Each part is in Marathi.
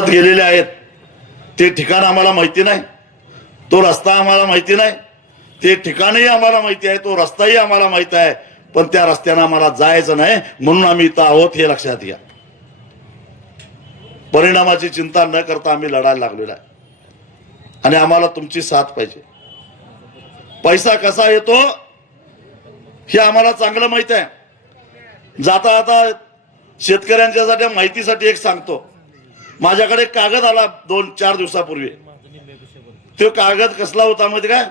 गेलेले आहेत ते ठिकाण आम्हाला माहिती नाही, तो रस्ता आम्हाला माहिती नाही, ते ठिकाणही आम्हाला माहिती आहे, तो रस्ताही आम्हाला माहिती आहे, पण त्या रस्त्याने आम्हाला जायचं नाही म्हणून आम्ही इथं आहोत हे लक्षात घ्या. परिणामाची चिंता न करता आम्ही लढायला लागलेलो आहे आणि आम्हाला तुमची साथ पाहिजे. पैसा कसा येतो हे आम्हाला चांगलं माहित आहे. जाता आता शेतकऱ्यांच्यासाठी माहितीसाठी एक सांगतो. माझ्याकडे कागद आला 2-4 दिवसापूर्वी. तो कागद कसला होता माहिती काय?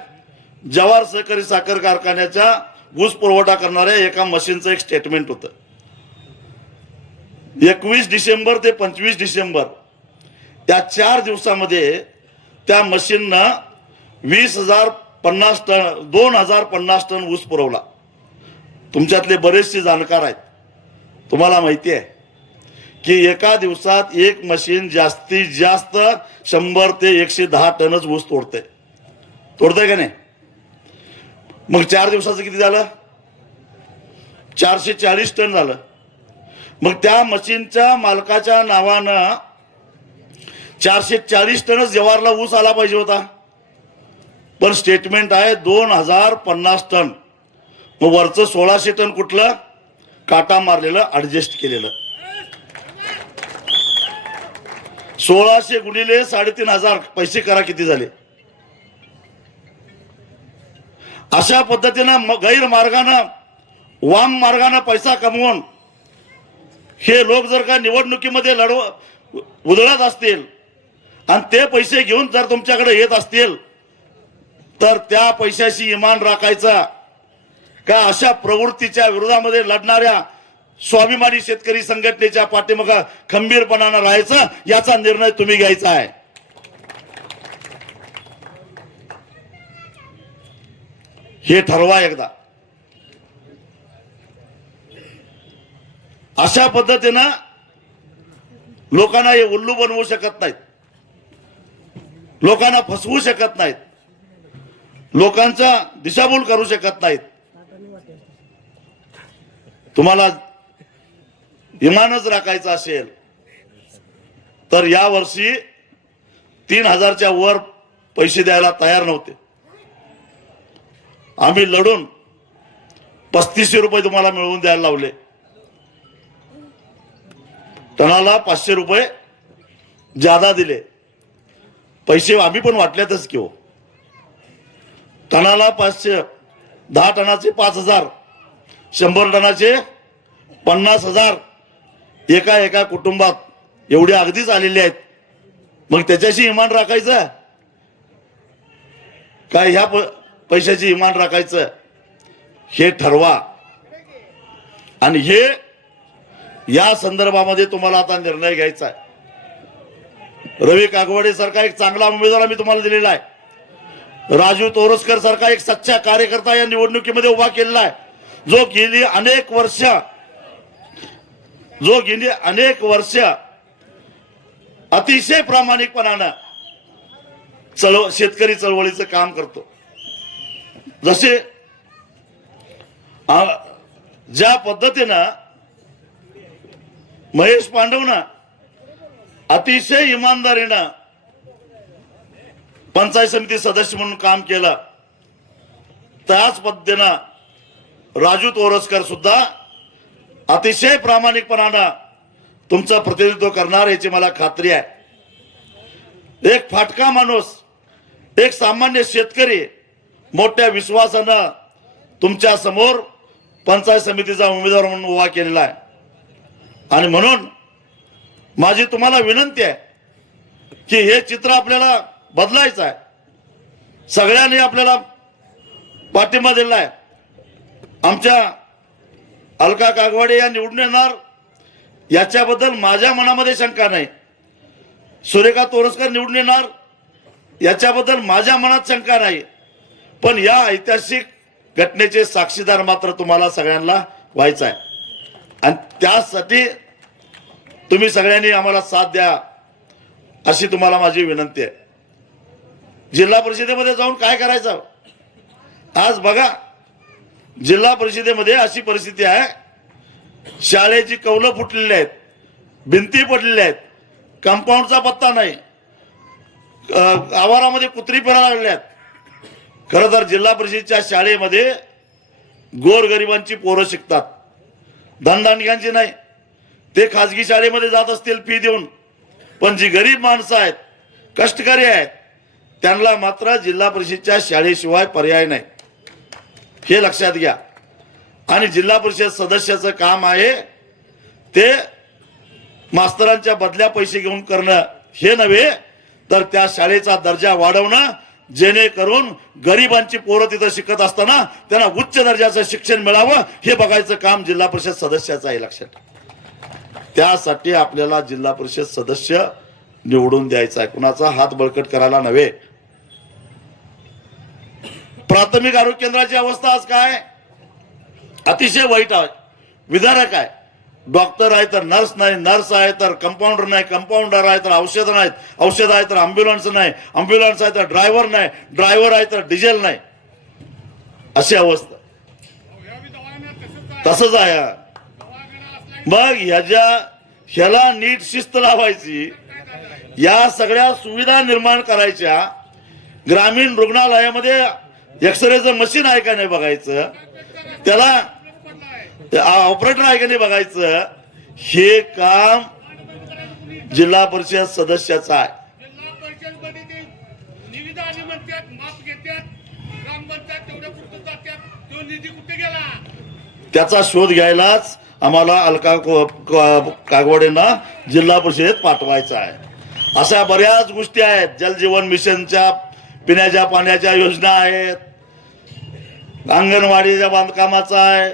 जवाहर सहकारी साखर कारखान्याच्या ऊस पुरवठा करणाऱ्या एका मशीनचं एक स्टेटमेंट होतं. 21 डिसेंबर ते 25 डिसेंबर त्या 4 दिवसामध्ये त्या मशीननं 20,050 टन 2,050 टन ऊस पुरवला. तुमच्यातले बरेचसे जाणकार आहेत, तुम्हाला माहिती आहे की एका दिवसात एक मशीन जास्तीत जास्त 100 ते 110 टनच ऊस तोडतंय का नाही? मग 4 दिवसाचं किती झालं? 440 टन झालं. मग त्या मशीनच्या मालकाच्या नावानं 440 टनच जवाहरला ऊस आला पाहिजे होता, पण स्टेटमेंट आहे 2,050 टन. मग वरचं 1,600 टन कुठलं? काटा मारलेलं, ऍडजस्ट केलेलं. 1,600 गुणिले 3,500 पैसे करा किती झाले? अशा पद्धतीनं गैरमार्गानं वाम मार्गाने पैसा कमवून हे लोक जर का निवडणुकीमध्ये उधळत असतील आणि ते पैसे घेऊन जर तुमच्याकडे येत असतील तर त्या पैशाशी इमान राखायचा का अशा प्रवृत्तीच्या विरोधामध्ये लढणाऱ्या स्वाभिमानी शेतकरी संघटनेच्या पाठीमागे खंबीरपणाने राहायचं याचा निर्णय तुम्ही घ्यायचा आहे. हे ठरवा एकदा. अशा पद्धतीनं लोकांना हे उल्लू बनवू शकत नाहीत, लोकांना फसवू शकत नाहीत, लोकांचा दिशाभूल करू शकत नाहीत. तुम्हाला इमानच राखायचं असेल तर या वर्षी 3,000च्या वर पैसे द्यायला तयार नव्हते. आम्ही लढून 3500 रुपये तुम्हाला मिळवून द्यायला लावले. टनाला 500 रुपये जादा दिले. पैसे आम्ही पण वाटल्यातच की हो. टनाला 500, 10 टनाचे 5,000, 100 टनाचे 50,000 एका कुटुंबात एवढे अगदीच आलेले आहेत. मग त्याच्याशी इमान राखायचं काय ह्या पैशाची इमान राखायचं हे ठरवा. आणि हे या संदर्भामध्ये तुम्हाला आता निर्णय घ्यायचा आहे. रवी कागवाडे सारखा एक चांगला उमेदवार आम्ही तुम्हाला दिलेला आहे. राजू तोरसकर सारखा एक सच्चा कार्यकर्ता या निवडणुकीमध्ये उभा केलेला आहे, जो गेली अनेक वर्ष अतिशय प्रामाणिकपणानं शेतकरी चळवळीचं काम करतो. जसे ज्या पद्धतीनं महेश पांडवनं अतिशय इमानदारीनं पंचायत समिती सदस्य म्हणून काम केलं, त्याच पद्धतीनं राजू तोरसकर सुद्धा अतिशय प्रामाणिकपणानं तुमचं प्रतिनिधित्व करणार याची मला खात्री आहे. एक फाटका माणूस, एक सामान्य शेतकरी मोठ्या विश्वासानं तुमच्या समोर पंचायत समितीचा उमेदवार म्हणून उभा केलेला आहे. आणि म्हणून माझी तुम्हाला विनंती आहे की हे चित्र आपल्याला बदलायचं आहे. सगळ्यांनी आपल्याला पाठिंबा दिला आहे. आमच्या अलका कागवाडे या निवडून येणार याच्याबद्दल माझ्या मनामध्ये शंका नाही. सुरेखा तोरसकर निवडून येणार याच्याबद्दल माझ्या मनात शंका नाही. पण या ऐतिहासिक घटनेचे साक्षीदार मात्र तुम्हाला सगळ्यांना व्हायचं आहे आणि त्यासाठी तुम्ही सगळ्यांनी आम्हाला साथ द्या अशी तुम्हाला माझी विनंती आहे. जिल्हा परिषदेमध्ये जाऊन काय करायचं? आज बघा जिल्हा परिषदेमध्ये अशी परिस्थिती आहे, शाळेची कौलं फुटलेली आहेत, भिंती पडलेल्या आहेत, कंपाऊंडचा पत्ता नाही, आवारामध्ये कुत्री फिरायला लागल्यात. खरं तर जिल्हा परिषदेच्या शाळेमध्ये गोरगरिबांची पोरं शिकतात, धनदांडग्यांची नाही. ते खाजगी शाळेमध्ये जात असतील फी देऊन, पण जी गरीब माणसं आहेत, कष्टकरी आहेत, त्यांना मात्र जिल्हा परिषदेच्या शाळेशिवाय पर्याय नाही, हे लक्षात घ्या. आणि जिल्हा परिषद सदस्याचं काम आहे ते मास्तरांच्या बदल्या पैसे घेऊन करणं हे नव्हे, तर त्या शाळेचा दर्जा वाढवणं, जेणेकरून गरिबांची पोरं तिथं शिकत असताना त्यांना उच्च दर्जाचं शिक्षण मिळावं हे बघायचं काम जिल्हा परिषद सदस्याचं आहे, लक्षात. त्यासाठी आपल्याला जिल्हा परिषद सदस्य निवडून द्यायचा आहे, कुणाचा हात बळकट करायला नव्हे. प्राथमिक आरोग्य केंद्राची अवस्था आज काय, अतिशय वाईट आहे, विदारक आहे. डॉक्टर आहे तर नर्स नाही, नर्स आहे तर कंपाऊंडर नाही, कंपाऊंडर आहे तर औषध नाहीत, औषध आहे तर अँब्युलन्स नाही, अँब्युलन्स आहे तर ड्रायव्हर नाही, ड्रायव्हर आहे तर डिझेल नाही, अशी अवस्था. तसंच आहे. मग ह्याला नीट शिस्त लावायची, या सगळ्या सुविधा निर्माण करायच्या. ग्रामीण रुग्णालयामध्ये एक्सरेचं मशीन आहे का नाही बघायचं, त्याला ऑपरेटर आहे का नाही बघायचं, हे काम जिल्हा परिषद सदस्याचं आहे. जिल्हा परिषदमध्ये निविदा आणि म्हणतात माप घेतात, ग्रामपंचायत तेवढ्या पुरतं जातात, तो निधी कुठे गेला त्याचा शोध घ्यायलाच आम्हाला अलका कागवाडेंना जिल्हा परिषदेत पाठवायचा आहे. अशा बऱ्याच गोष्टी आहेत. जलजीवन मिशनच्या पिण्याच्या पाण्याच्या योजना आहेत, अंगणवाडीच्या बांधकामाचा आहे,